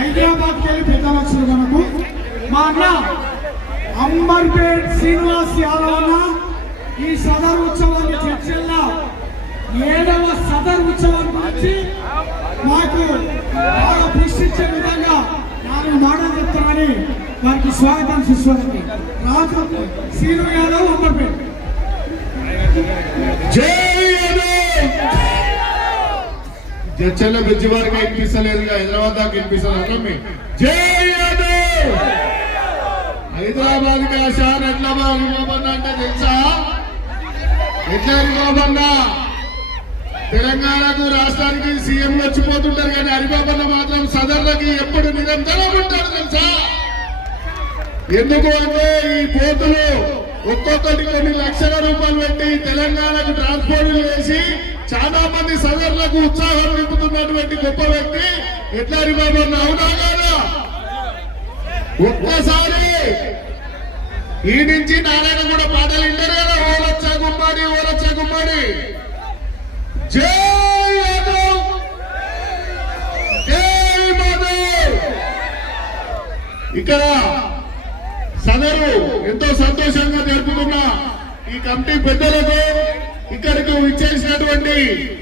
హైదరాబాద్కి వెళ్ళి పెద్దలు వచ్చారు మనకు. మా అన్న అంబర్పేట్ శ్రీనివాస్ యాదవ్ అన్న ఈ సదర్ ఉత్సవాన్ని చర్చల్లో 7వ సదర్ ఉత్సవం గురించి మాకు బాగా పుష్టించే విధంగా 4 మాటలు చెప్తామని వారికి స్వాగతం సుస్వాగతం. రాజు శ్రీను యాదవ్ అంబర్పేట్. జడ్చల్ల బ్రిడ్జి వరకు వినిపిస్తలేదు, హైదరాబాద్ దాకా వినిపిస్తలేదు. జై యాదవ్. హైదరాబాద్ కి షాన్ ఎట్లా బాగున్నా అంటే తెలుసా? ఎట్లా హరిబాబన్నా తెలంగాణకు రాష్ట్రానికి సీఎం వచ్చిపోతుంటారు, కానీ హరిబాబన్న మాత్రం సదర్లకి ఎప్పుడు నిరంతరం ఉంటారు తెలుసా? ఎందుకు అంటే ఈ పోతులు ఒక్కొక్కటి కొన్ని లక్షల రూపాయలు పెట్టి తెలంగాణకు ట్రాన్స్పోర్ట్ చేసి చాలా మంది సదర్లకు ఉత్సాహం నింపుతున్నటువంటి గొప్ప వ్యక్తి ఎట్లా హరిబాబన్న. అవునా కాదా? ఒక్కసారి ఈ నుంచి నారాయణ కూడా పాటలు వింటారు కదా, ఓలచ్చా గుమ్మడి ఓలచ్చా గుమ్మడి. జై యాదవ్, జై మాధవ్. ఇక్కడ సదరు ఎంతో సంతోషంగా జరుపుతున్న ఈ కమిటీ పెద్దలకు, ఇక్కడికి ఇచ్చేసినటువంటి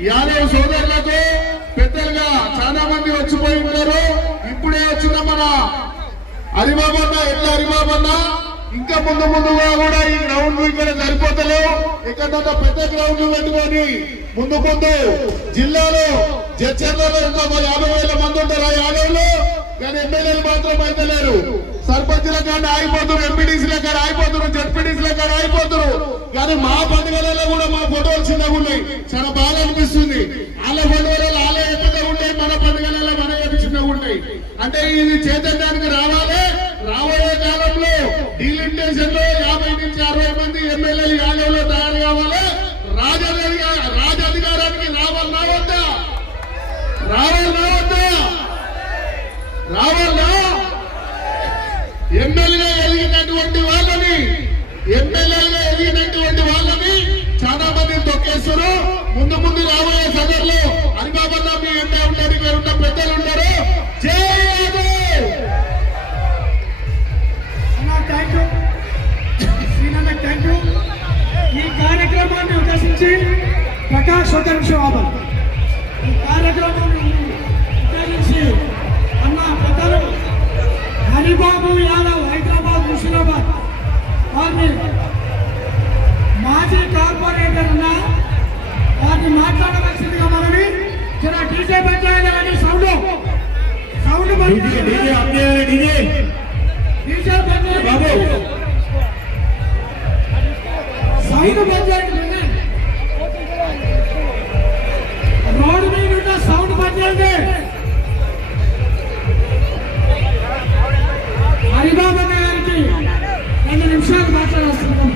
యాదవ్ సోదరులకు, పెద్దలుగా చాలా మంది వచ్చిపోయి ఉన్నారు. ఇప్పుడే వచ్చిన మన హరిబాబన్న, ఎట్లా హరిబాబన్న ఇంకా ముందుగా కూడా ఈ గ్రౌండ్ ఇక్కడ సరిపోతలేవు, ఎక్కడన్నా పెద్ద గ్రౌండ్ పెట్టుకొని ముందు జిల్లాలో జడ్చర్లలో ఇంకా 50,000 మంది ఉంటారు ఆ యాదవ్లో, కానీ ఎమ్మెల్యేలు మాత్రం అయితే లేరు. సర్పంచ్ల కాడ ఆగిపోతున్నారు, ఎంపీటీసీల కాడ ఆగిపోతున్నారు, జడ్పీటీసీల కాడ ఆగిపోతున్నారు. కానీ మా పండుగలలో కూడా మా ఫోటోలు చిన్నగా ఉన్నాయి, చాలా బాగా అనిపిస్తుంది. వాళ్ళ పండుగలలో వాళ్ళే ఎత్తుగా ఉంటాయి, మన పండుగలలో మన ఎత్తు చిన్నగా ఉంటాయి. అంటే ఇది చైతన్యానికి రావాలి. రాబోయే కాలంలో డీలిమిటేషన్ లో 50 నుంచి 60 మంది ఎమ్మెల్యేలు యాదవ్లో తయారు కావాలి. రాజాధికారానికి రావాలన్నా వద్దా? రావాలా? ఎమ్మెల్యేగా ఎదిగినటువంటి వాళ్ళని చాలా మంది తొక్కేస్తారు. ముందు రాబోయే సదర్లో హరిబాబన్న మీ ఎంటే ఉంటారు, మీరున్న పెద్దలు ఉంటారు. జై యాదవ్. ఈ కార్యక్రమాన్ని ఉద్దేశించి ప్రకాష్ శోభన్ ఈ కార్యక్రమాన్ని ఉద్దేశించి అన్న పెద్దలు హరిబాబు యాదవ్ హైదరాబాద్ ముషీరాబాద్ వారిని మాజీ కార్పొరేటర్ ఉన్న వారిని మాట్లాడవలసిందిగా మనవి. చిన్న డీజే పంచాయతీ కానీ సౌండ్ బాబు సౌండ్ పంచాయతీ రోడ్డు మీద సౌండ్ పంచాయతీ. హరిబాబు గారికి 2 నిమిషాలు మాట్లాడాల్సింది.